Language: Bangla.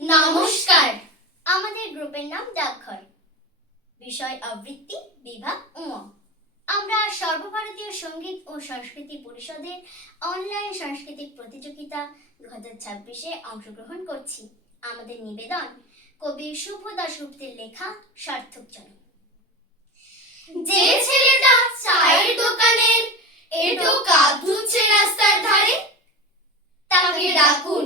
নমস্কার। আমাদের গ্রুপের নাম ডাকঘর, বিষয় আবৃত্তি, বিভাগ আমরা সর্বভারতীয় সঙ্গীত ও সংস্কৃতি পরিষদের অনলাইন সাংস্কৃতিক প্রতিযোগিতা 2026-এ অংশগ্রহণ করছি। আমাদের নিবেদন কবি শুভ দাশগুপ্তের লেখা সার্থক জনক। যে ছেলেটা চায়ের দোকানের এটো কাপ ধুচ্ছে রাস্তার ধারে, তাকে ডাকুন